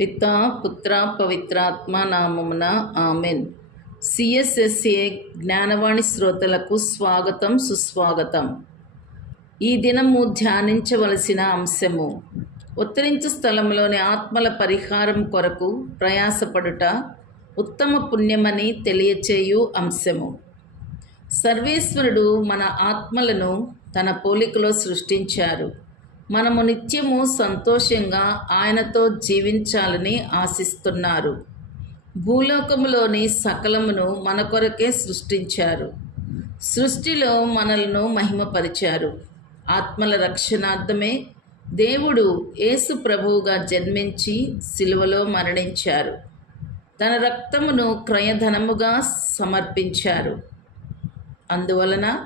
పితా పుత్ర పవిత్రాత్మ నామమున ఆమెన్. సిఎస్ఎస్ఏ జ్ఞానవాణి శ్రోతలకు స్వాగతం, సుస్వాగతం. ఈ దినము ధ్యానించవలసిన అంశము ఉత్తరించు స్థలంలోని ఆత్మల పరిహారం కొరకు ప్రయాసపడుట ఉత్తమ పుణ్యమని తెలియచేయు అంశము. సర్వేశ్వరుడు మన ఆత్మలను తన పోలికలో సృష్టించారు. మనము నిత్యము సంతోషంగా ఆయనతో జీవించాలని ఆశిస్తున్నారు. భూలోకములోని సకలమును మన కొరకే సృష్టించారు. సృష్టిలో మనలను మహిమపరిచారు. ఆత్మల రక్షణార్థమే దేవుడు యేసు ప్రభువుగా జన్మించి సిలువలో మరణించారు. తన రక్తమును క్రయధనముగా సమర్పించారు. అందువలన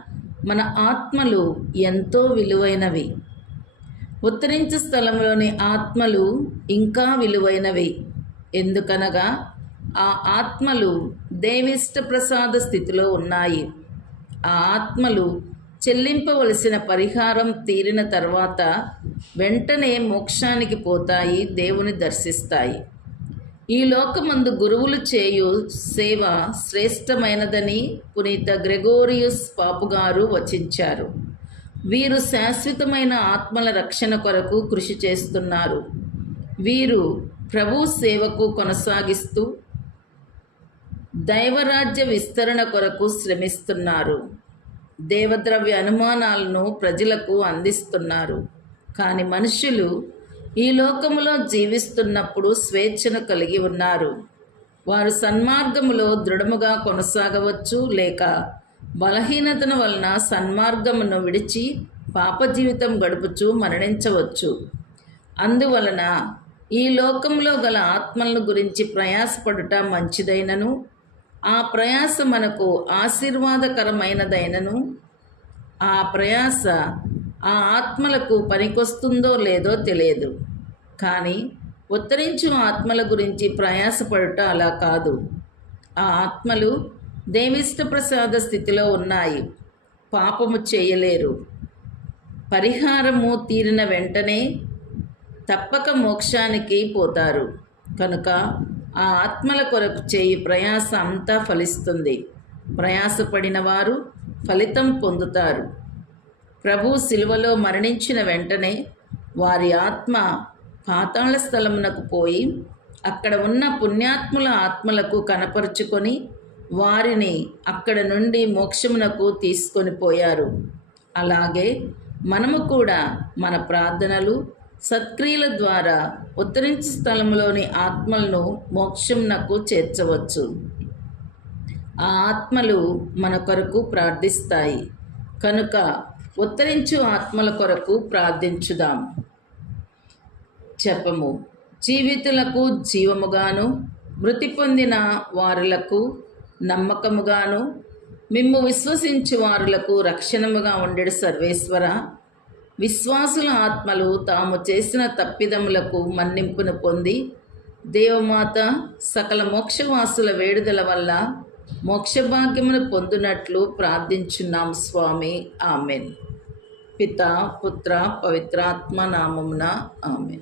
మన ఆత్మలు ఎంతో విలువైనవి. ఉత్తరించు స్థలంలోని ఆత్మలు ఇంకా విలువైనవి. ఎందుకనగా ఆ ఆత్మలు దేవిష్ట ప్రసాద స్థితిలో ఉన్నాయి. ఆ ఆత్మలు చెల్లింపవలసిన పరిహారం తీరిన తర్వాత వెంటనే మోక్షానికి పోతాయి, దేవుని దర్శిస్తాయి. ఈ లోకమందు గురువులు చేయు సేవ శ్రేష్టమైనదని పునీత గ్రెగోరియస్ పాపుగారు వచించారు. వీరు శాశ్వతమైన ఆత్మల రక్షణ కొరకు కృషి చేస్తున్నారు. వీరు ప్రభు సేవకు కొనసాగిస్తూ దైవరాజ్య విస్తరణ కొరకు శ్రమిస్తున్నారు. దేవద్రవ్య అనుమానాలను ప్రజలకు అందిస్తున్నారు. కానీ మనుషులు ఈ లోకములో జీవిస్తున్నప్పుడు స్వేచ్ఛను కలిగి ఉన్నారు. వారు సన్మార్గములో దృఢముగా కొనసాగవచ్చు, లేక బలహీనతను వలన సన్మార్గమును విడిచి పాప జీవితం గడుపుచు మరణించవచ్చు. అందువలన ఈ లోకంలో గల ఆత్మలను గురించి ప్రయాసపడుట మంచిదైనను, ఆ ప్రయాస మనకు ఆశీర్వాదకరమైనదైనను, ఆ ప్రయాస ఆ ఆత్మలకు పనికొస్తుందో లేదో తెలియదు. కానీ ఉత్తరించు ఆత్మల గురించి ప్రయాసపడుట అలా కాదు. ఆ ఆత్మలు దేవిష్ట ప్రసాద స్థితిలో ఉన్నాయి. పాపము చేయలేరు. పరిహారము తీరిన వెంటనే తప్పక మోక్షానికి పోతారు. కనుక ఆ ఆత్మల కొరకు చేయి ప్రయాస అంతా ఫలిస్తుంది. ప్రయాసపడిన వారు ఫలితం పొందుతారు. ప్రభు సిలువలో మరణించిన వెంటనే వారి ఆత్మ పాతాళ స్థలమునకు పోయి అక్కడ ఉన్న పుణ్యాత్ముల ఆత్మలకు కనపరుచుకొని వారిని అక్కడ నుండి మోక్షమునకు తీసుకొని పోయారు. అలాగే మనము కూడా మన ప్రార్థనలు, సత్క్రియల ద్వారా ఉత్తరించు స్థలంలోని ఆత్మలను మోక్షమునకు చేర్చవచ్చు. ఆ ఆత్మలు మన కొరకు ప్రార్థిస్తాయి. కనుక ఉత్తరించు ఆత్మల కొరకు ప్రార్థించుదాం. జపము. జీవితులకు జీవముగాను, మృతి పొందిన వారులకు నమ్మకముగాను, మిమ్ము విశ్వసించు వారులకు రక్షణముగా ఉండెడు సర్వేశ్వర, విశ్వాసుల ఆత్మలు తాము చేసిన తప్పిదములకు మన్నింపును పొంది దేవమాత సకల మోక్షవాసుల వేడుదల వల్ల మోక్షభాగ్యమును పొందునట్లు ప్రార్థించున్నాం స్వామి. ఆమెన్. పితా పుత్ర పవిత్రాత్మ నామమున ఆమెన్.